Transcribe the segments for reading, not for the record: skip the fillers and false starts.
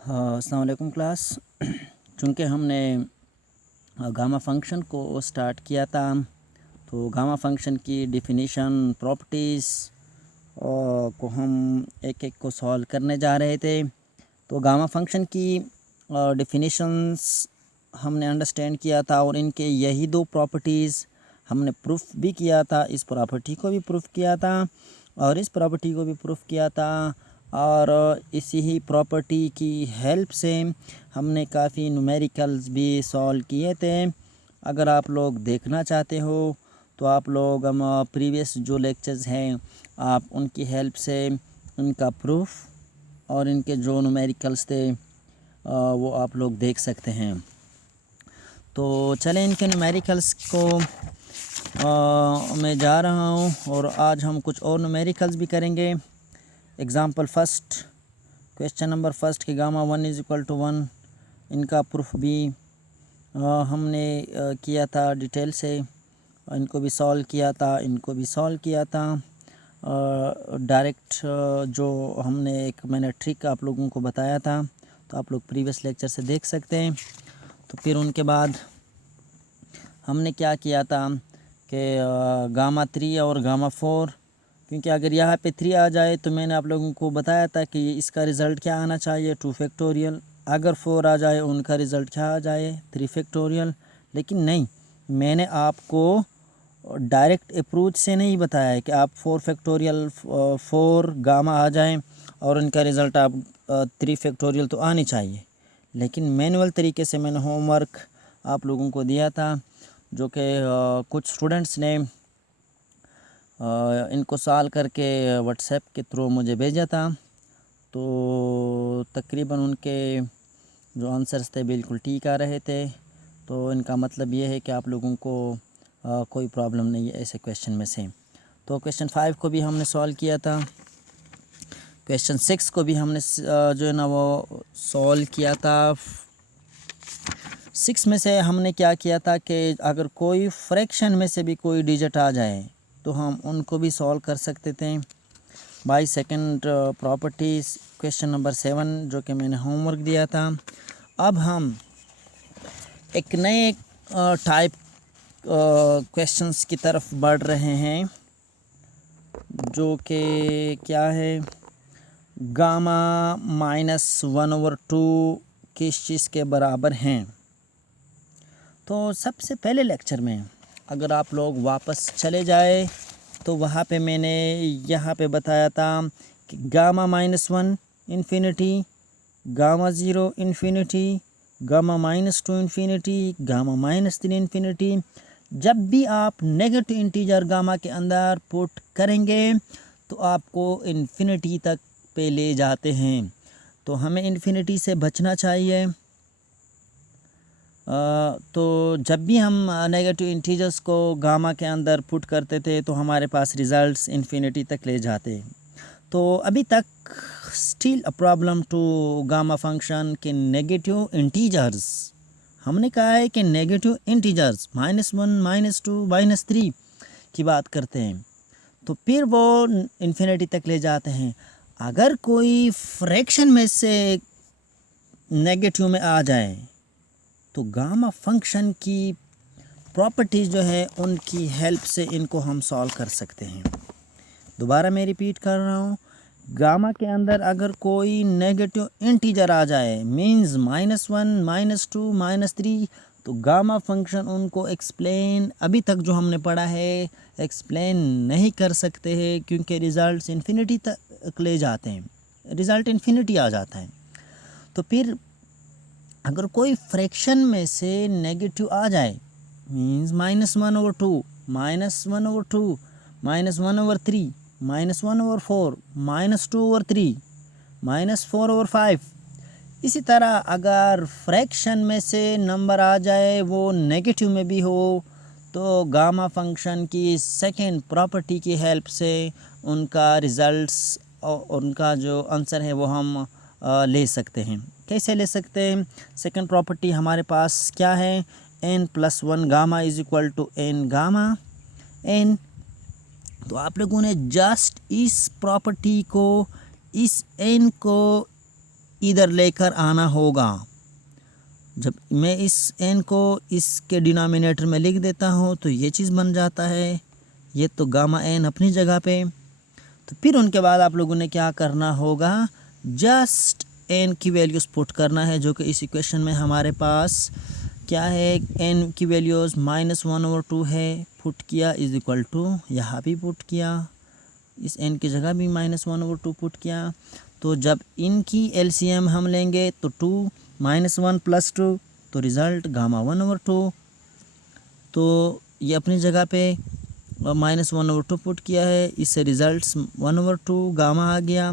हाँ, अस्सलाम वालेकुम क्लास। चूँकि हमने गामा फंक्शन को स्टार्ट किया था, तो गामा फंक्शन की डेफिनेशन, प्रॉपर्टीज़ को हम एक एक को सॉल्व करने जा रहे थे। तो गामा फंक्शन की डेफिनेशंस हमने अंडरस्टैंड किया था और इनके यही दो प्रॉपर्टीज़ हमने प्रूफ भी किया था। इस प्रॉपर्टी को भी प्रूफ किया था और इस प्रॉपर्टी को भी प्रूफ किया था, और इसी ही प्रॉपर्टी की हेल्प से हमने काफ़ी न्यूमेरिकल्स भी सॉल्व किए थे। अगर आप लोग देखना चाहते हो तो आप लोग हम प्रीवियस जो लेक्चर्स हैं आप उनकी हेल्प से इनका प्रूफ और इनके जो न्यूमेरिकल्स थे वो आप लोग देख सकते हैं। तो चलें इनके न्यूमेरिकल्स को मैं जा रहा हूँ और आज हम कुछ और न्यूमेरिकल्स भी करेंगे। Example first, question number first कि गामा 1 = 1, इनका प्रूफ भी हमने किया था डिटेल से। इनको भी सॉल्व किया था, इनको भी सॉल्व किया था डायरेक्ट। जो हमने मैंने ट्रिक आप लोगों को बताया था, तो आप लोग प्रीवियस लेक्चर से देख सकते हैं। तो फिर उनके बाद हमने क्या किया था कि गामा 3 और गामा 4, क्योंकि अगर यहाँ पे 3 आ जाए तो मैंने आप लोगों को बताया था कि इसका रिज़ल्ट क्या आना चाहिए, 2 फैक्टोरियल। अगर 4 आ जाए उनका रिज़ल्ट क्या आ जाए, 3 फैक्टोरियल। लेकिन नहीं, मैंने आपको डायरेक्ट अप्रोच से नहीं बताया है कि आप 4 फैक्टोरियल 4 गामा आ जाएं और उनका रिज़ल्ट आप 3 फैक्टोरियल तो आनी चाहिए। लेकिन मैनुअल तरीके से मैंने होमवर्क आप लोगों को दिया था, जो कि कुछ स्टूडेंट्स ने इनको सॉल्व करके व्हाट्सएप के थ्रू मुझे भेजा था। तो तकरीबन उनके जो आंसर्स थे बिल्कुल ठीक आ रहे थे। तो इनका मतलब ये है कि आप लोगों को कोई प्रॉब्लम नहीं है ऐसे क्वेश्चन में से। तो क्वेश्चन 5 को भी हमने सॉल्व किया था, क्वेश्चन 6 को भी हमने जो है ना वो सॉल्व किया था। 6 में से हमने क्या किया था कि अगर कोई फ्रैक्शन में से भी कोई डिजिट आ जाए तो हम उनको भी सॉल्व कर सकते थे by second properties. Question number 7 जो कि मैंने होमवर्क दिया था। अब हम एक नए टाइप क्वेश्चंस की तरफ बढ़ रहे हैं, जो कि क्या है, गामा -1/2 किस चीज़ के बराबर हैं। तो सबसे पहले लेक्चर में अगर आप लोग वापस चले जाए तो वहाँ पे मैंने यहाँ पे बताया था कि gamma -1 infinity, gamma 0 infinity, gamma -2 infinity, gamma -3 infinity. जब भी आप नेगेटिव इंटीजर गामा के अंदर पुट करेंगे तो आपको इन्फिनिटी तक पे ले जाते हैं। तो हमें इन्फिनिटी से बचना चाहिए। तो जब भी हम नेगेटिव इंटीजर्स को गामा के अंदर पुट करते थे तो हमारे पास रिज़ल्ट्स इन्फिनिटी तक ले जाते। तो अभी तक still a problem to gamma function के नेगेटिव इंटीजर्स, हमने कहा है कि नेगेटिव इंटीजर्स -1 -2 -3 की बात करते हैं, तो फिर वो इन्फिनिटी तक ले जाते हैं। अगर कोई फ्रैक्शन में से नेगेटिव में आ जाए तो गामा फंक्शन की प्रॉपर्टीज़ जो है उनकी हेल्प से इनको हम सॉल्व कर सकते हैं। दोबारा मैं रिपीट कर रहा हूँ, गामा के अंदर अगर कोई नेगेटिव इंटीजर आ जाए मींस -1 -2 -3, तो गामा फंक्शन उनको एक्सप्लेन अभी तक जो हमने पढ़ा है एक्सप्लेन नहीं कर सकते हैं, क्योंकि रिज़ल्ट्स इन्फिनिटी तक ले जाते हैं, रिज़ल्ट इन्फिनिटी आ जाता है। तो फिर अगर कोई फ्रैक्शन में से नेगेटिव आ जाए मींस -1/2 -1/2 -1/3 -1/4 -2/3 -4/5, इसी तरह अगर फ्रैक्शन में से नंबर आ जाए वो नेगेटिव में भी हो तो गामा फंक्शन की सेकंड प्रॉपर्टी की हेल्प से उनका रिज़ल्ट्स और उनका जो आंसर है वो हम ले सकते हैं। कैसे ले सकते हैं? सेकंड प्रॉपर्टी हमारे पास क्या है, n+1 gamma = n gamma n। तो आप लोगों ने जस्ट इस प्रॉपर्टी को, इस n को इधर लेकर आना होगा। जब मैं इस n को इसके डिनोमिनेटर में लिख देता हूँ तो ये चीज़ बन जाता है, ये तो गामा n अपनी जगह पे। तो फिर उनके बाद आप लोगों ने क्या करना होगा, जस्ट n की वैल्यूज़ पुट करना है, जो कि इस इक्वेशन में हमारे पास क्या है, n की वैल्यूज़ -1/2 है, पुट किया इज इक्वल टू, यहाँ भी पुट किया, इस n की जगह भी -1/2 पुट किया। तो जब इनकी LCM हम लेंगे तो 2 -1 + 2, तो रिज़ल्ट गामा 1/2। तो ये अपनी जगह पे -1/2 पुट किया है, इससे रिज़ल्ट्स 1/2 गामा आ गया।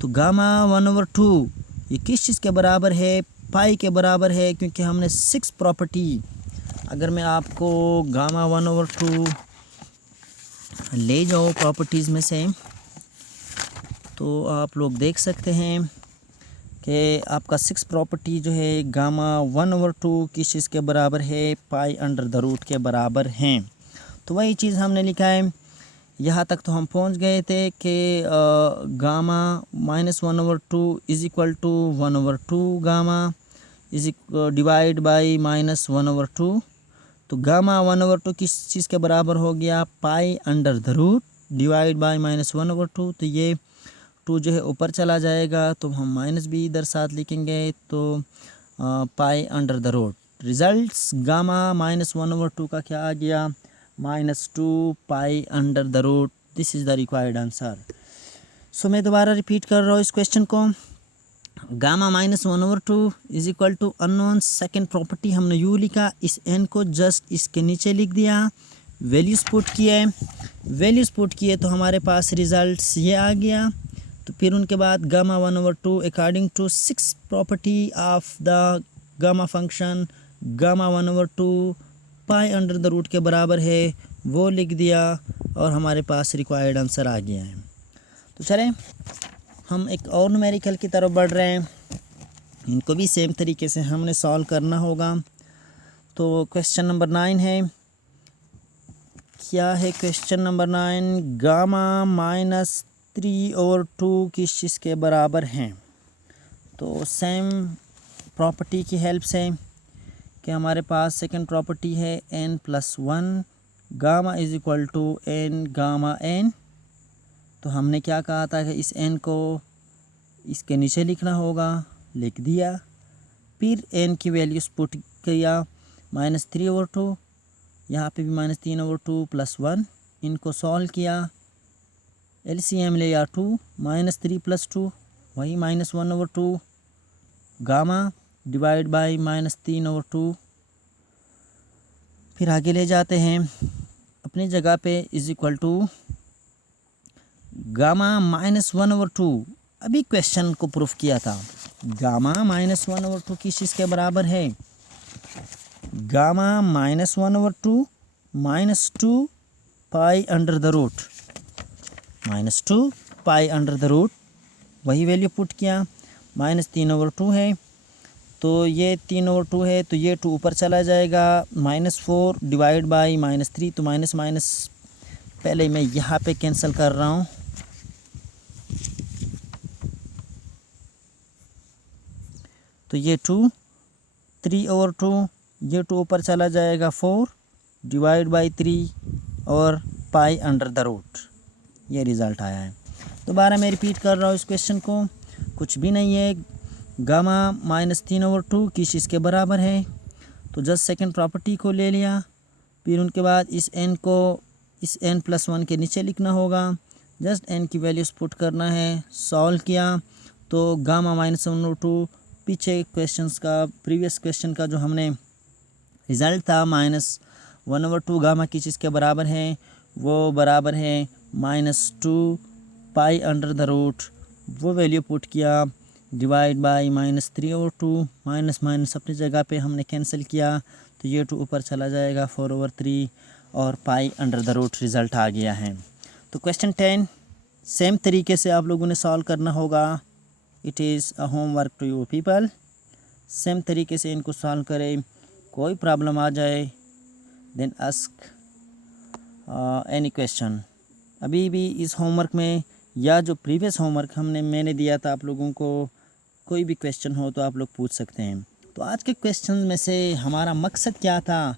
तो गामा 1/2 ये किस चीज़ के बराबर है, पाई के बराबर है, क्योंकि हमने 6 प्रॉपर्टी, अगर मैं आपको गामा 1/2 ले जाओ प्रॉपर्टीज़ में से, तो आप लोग देख सकते हैं कि आपका 6 प्रॉपर्टी जो है गामा 1/2 किस चीज़ के बराबर है, पाई अंडर द रूट के बराबर हैं। तो वही चीज़ हमने लिखा है। यहाँ तक तो हम पहुँच गए थे कि gamma -1/2 is equal to 1/2 gamma is divide by -1/2। तो गामा 1/2 किस चीज़ के बराबर हो गया, pi under the root divide by -1/2। तो ये 2 जो है ऊपर चला जाएगा, तो हम माइनस भी इधर साथ लिखेंगे, तो pi under the root. Results gamma -1/2 का क्या आ गया, -2 pi under the root. This is the required answer. So मैं दोबारा रिपीट कर रहा हूँ इस क्वेश्चन को। Gamma -1/2 is equal to unknown, second property हमने यू लिखा, इस n को जस्ट इसके नीचे लिख दिया, वैल्यूज़ पुट किए तो हमारे पास रिजल्ट्स ये आ गया। तो फिर उनके बाद gamma 1/2 according to 6 property of the gamma function, gamma 1/2 pi under the root के बराबर है, वो लिख दिया और हमारे पास रिक्वायर्ड आंसर आ गया है। तो चलें हम एक और न्यूमेरिकल की तरफ बढ़ रहे हैं, इनको भी सेम तरीके से हमने सॉल्व करना होगा। तो क्वेश्चन नंबर 9 है, क्या है क्वेश्चन नंबर 9, गामा -3/2 किस चीज़ के बराबर हैं। तो सेम प्रॉपर्टी की हेल्प से कि हमारे पास सेकंड प्रॉपर्टी है n+1 gamma is equal to n gamma n। तो हमने क्या कहा था कि इस n को इसके नीचे लिखना होगा, लिख दिया। फिर n की वैल्यूज़ पुट किया, -3/2, यहाँ पे भी -3/2 + 1, इनको सॉल्व किया, LCM लिया 2, -3 + 2 वही -1/2 गामा डिवाइड बाई -3/2। फिर आगे ले जाते हैं अपनी जगह पे, इज़ इक्वल टू गामा -1/2। अभी क्वेश्चन को प्रूफ किया था, गामा -1/2 किस चीज़ के बराबर है, gamma -1/2 -2 pi under the root, -2 pi under the root, वही वैल्यू पुट किया, -3/2 है, तो ये 3/2 है, तो ये 2 ऊपर चला जाएगा, -4 डिवाइड बाई -3, तो माइनस माइनस पहले मैं यहाँ पे कैंसिल कर रहा हूँ। तो ये 2 3/2, ये 2 ऊपर चला जाएगा, 4 डिवाइड बाई 3 और पाई अंडर द रूट, ये रिज़ल्ट आया है। दोबारा मैं रिपीट कर रहा हूँ इस क्वेश्चन को, कुछ भी नहीं है, गामा -3/2 किस चीज़ के बराबर है। तो जस्ट सेकंड प्रॉपर्टी को ले लिया, फिर उनके बाद इस n को इस n+1 के नीचे लिखना होगा, जस्ट n की वैल्यूज़ पुट करना है, सॉल्व किया तो गामा -1/2, पीछे क्वेश्चंस का प्रीवियस क्वेश्चन का जो हमने रिज़ल्ट था -1/2 गामा किस चीज़ के बराबर है, वो बराबर है -2 पाई अंडर द रूट, वो वैल्यू पुट किया, डिवाइड बाई -3/2, माइनस माइनस अपनी जगह पे हमने कैंसिल किया, तो ये 2 ऊपर चला जाएगा, 4/3 और pi under the root result आ गया है। तो क्वेश्चन 10 सेम तरीके से आप लोगों ने सॉल्व करना होगा, it is a homework to you people. Same तरीके से इनको सॉल्व करें, कोई प्रॉब्लम आ जाए देन आस्क एनी क्वेश्चन। अभी भी इस होमवर्क में या जो प्रीवियस होमवर्क मैंने दिया था आप लोगों को, कोई भी क्वेश्चन हो तो आप लोग पूछ सकते हैं। तो आज के क्वेश्चन में से हमारा मकसद क्या था?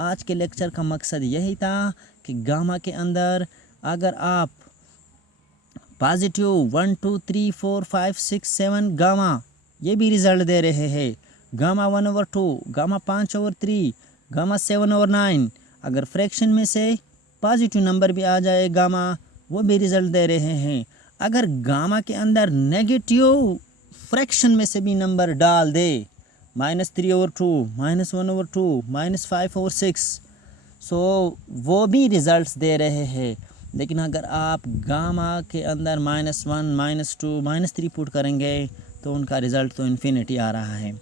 आज के लेक्चर का मकसद यही था कि गामा के अंदर अगर आप पॉजिटिव 1 2 3 4 5 6 7 गामा ये भी रिज़ल्ट दे रहे हैं, गामा 1/2, गामा 5/3, गामा 7/9, अगर फ्रैक्शन में से पॉजिटिव नंबर भी आ जाए गामा वो भी रिज़ल्ट दे रहे हैं। अगर गामा के अंदर नेगेटिव फ्रैक्शन में से भी नंबर डाल दे -3/2, -1/2, -5/6, सो वो भी रिज़ल्ट्स दे रहे हैं। लेकिन अगर आप गामा के अंदर -1, -2, -3 पुट करेंगे तो उनका रिज़ल्ट तो इन्फिनिटी आ रहा है।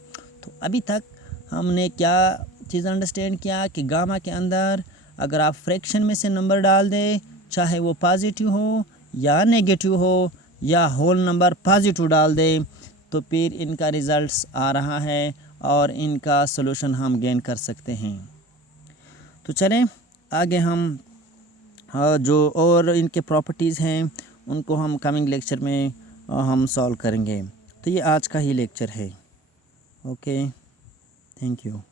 तो अभी तक हमने क्या चीज़ अंडरस्टैंड किया कि गामा के अंदर अगर आप फ्रैक्शन में से नंबर डाल दें, चाहे वो पॉजिटिव हो या नेगेटिव हो या होल नंबर पॉजिटिव डाल दें, तो फिर इनका रिज़ल्ट्स आ रहा है और इनका सॉल्यूशन हम गेन कर सकते हैं। तो चलें आगे हम जो और इनके प्रॉपर्टीज़ हैं उनको हम कमिंग लेक्चर में हम सॉल्व करेंगे। तो ये आज का ही लेक्चर है। Okay, thank you.